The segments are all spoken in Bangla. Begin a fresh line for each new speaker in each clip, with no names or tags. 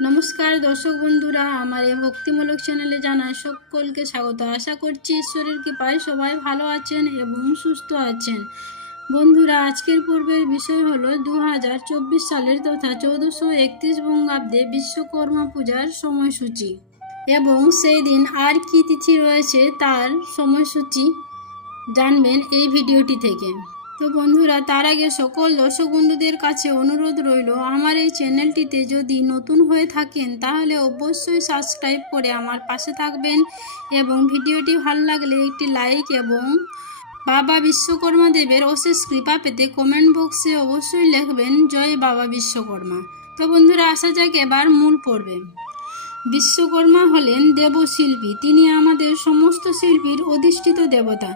নমস্কার, দর্শক বন্ধুরা, আমার এই ভক্তিমূলক চ্যানেলে জানায় সকলকে স্বাগত। আশা করছি ঈশ্বরের কৃপায় সবাই ভালো আছেন এবং সুস্থ আছেন। বন্ধুরা, আজকের পূর্বের বিষয় হলো দু হাজার চব্বিশ সালের তথা চৌদ্দশো একত্রিশ বঙ্গাব্দে বিশ্বকর্মা পূজার সময়সূচি। এবং সেই দিন আর কি তিথি রয়েছে তার সময়সূচি জানবেন এই ভিডিওটি থেকে। তো বন্ধুরা, তার আগে সকল দর্শক বন্ধুদের কাছে অনুরোধ রইল, আমার এই চ্যানেলটিতে যদি নতুন হয়ে থাকেন, তাহলে অবশ্যই সাবস্ক্রাইব করে আমার পাশে থাকবেন এবং ভিডিওটি ভালো লাগলে একটি লাইক এবং বাবা বিশ্বকর্মা দেবের অশেষ কৃপা পেতে কমেন্ট বক্সে অবশ্যই লিখবেন, জয় বাবা বিশ্বকর্মা। তো বন্ধুরা, আসা যাক এবার মূল পড়বে বিশ্বকর্মা হলেন দেবশিল্পী, তিনি আমাদের সমস্ত শিল্পীর অধিষ্ঠিত দেবতা।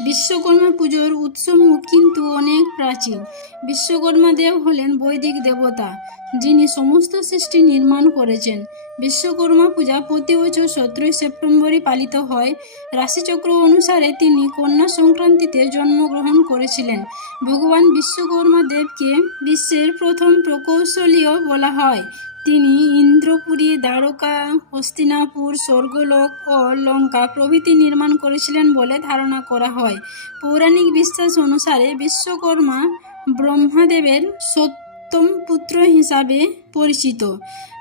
বিশ্বকর্মা পুজোর উৎসমূহ কিন্তু অনেক প্রাচীন। বিশ্বকর্মা দেব হলেন বৈদিক দেবতা, যিনি সমস্ত সৃষ্টি নির্মাণ করেছেন। বিশ্বকর্মা পূজা প্রতি বছর সতেরোই সেপ্টেম্বরই পালিত হয়। রাশিচক্র অনুসারে তিনি কন্যা সংক্রান্তিতে জন্মগ্রহণ করেছিলেন। ভগবান বিশ্বকর্মা দেবকে বিশ্বের প্রথম প্রকৌশলীও বলা হয়। তিনি ইন্দ্রপুরী দ্বারকা, হস্তিনাপুর, স্বর্গলোক ও লঙ্কা প্রভৃতি নির্মাণ করেছিলেন বলে ধারণা করা হয়। পৌরাণিক বিশ্বাস অনুসারে বিশ্বকর্মা ব্রহ্মাদেবের সপ্তম পুত্র হিসাবে পরিচিত।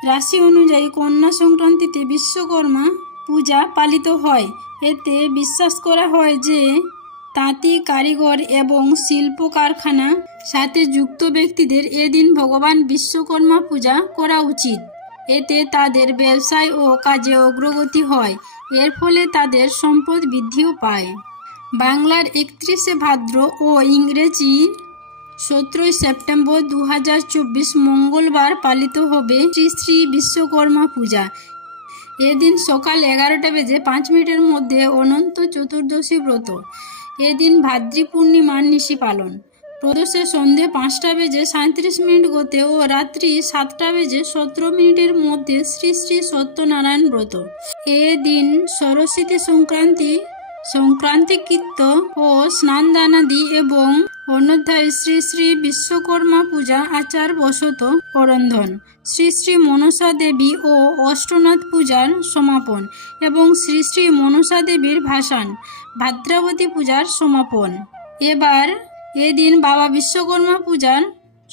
রাশি অনুযায়ী কন্যা সংক্রান্তিতে বিশ্বকর্মা পূজা পালিত হয়। এতে বিশ্বাস করা হয় যে তাঁতি, কারিগর এবং শিল্প কারখানা সাথে যুক্ত ব্যক্তিদের এদিন ভগবান বিশ্বকর্মা পূজা করা উচিত। এতে তাদের ব্যবসায় ও কাজে অগ্রগতি হয়। এর ফলে তাদের সম্পদ বৃদ্ধিও পায়। বাংলার একত্রিশে ভাদ্র ও ইংরেজি সতেরোই সেপ্টেম্বর দু হাজার চব্বিশ মঙ্গলবার পালিত হবে শ্রী শ্রী বিশ্বকর্মা পূজা। এদিন সকাল এগারোটা বেজে পাঁচ মিনিটের মধ্যে অনন্ত চতুর্দশী ব্রত। এদিন ভাদ্রী পূর্ণিমার নিশি পালন। প্রদোষে সন্ধে পাঁচটা বেজে সাঁত্রিশ মিনিট গতে ও রাত্রি সাতটা বেজে সতেরো মিনিটের মধ্যে শ্রী শ্রী সত্যনারায়ণ ব্রত। এ দিন সরস্বতী সংক্রান্তি সংক্রান্তি কীর্ত ও স্নানদানাদি এবং অন্যধ্যায় শ্রী শ্রী বিশ্বকর্মা পূজা আচার বসত করন্ধন শ্রী শ্রী মনসা দেবী ও অষ্টনাথ পূজার সমাপন এবং শ্রী শ্রী মনসা দেবীর ভাসান, ভাদ্রাবতী পূজার সমাপন। এবার এদিন বাবা বিশ্বকর্মা পূজার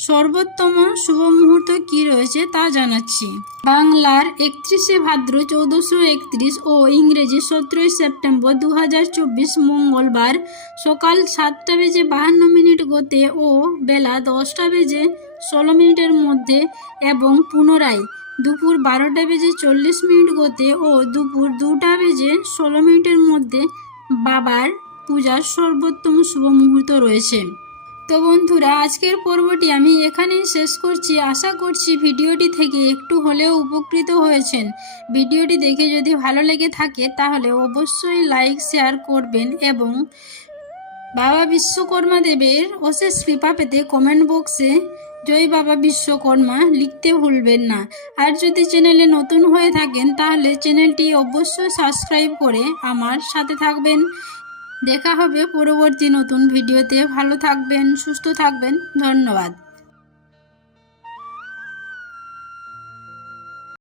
সর্বোত্তম শুভ মুহূর্ত কী রয়েছে তা জানাচ্ছি। বাংলার একত্রিশে ভাদ্র চৌদ্দশো একত্রিশ ও ইংরেজি সতেরোই সেপ্টেম্বর দু হাজার চব্বিশ মঙ্গলবার সকাল সাতটা বেজে বাহান্ন মিনিট গতে ও বেলা দশটা বেজে ষোলো মিনিটের মধ্যে এবং পুনরায় দুপুর বারোটা বেজে চল্লিশ মিনিট গতে ও দুপুর দুটা বেজে ষোলো মিনিটের মধ্যে বাবার পূজার সর্বোত্তম শুভ মুহূর্ত রয়েছে। তো বন্ধুরা, আজকের পর্বটি আমি এখানেই শেষ করছি। আশা করছি ভিডিওটি থেকে একটু হলেও উপকৃত হয়েছেন। ভিডিওটি দেখে যদি ভালো লেগে থাকে, তাহলে অবশ্যই লাইক, শেয়ার করবেন এবং বাবা বিশ্বকর্মা দেবের অশেষ কৃপা পেতে কমেন্ট বক্সে জয় বাবা বিশ্বকর্মা লিখতে ভুলবেন না। আর যদি চ্যানেলে নতুন হয়ে থাকেন, তাহলে চ্যানেলটি অবশ্যই সাবস্ক্রাইব করে আমার সাথে থাকবেন। দেখা হবে পরবর্তী নতুন ভিডিওতে। ভালো থাকবেন সুস্থ থাকবেন। ধন্যবাদ।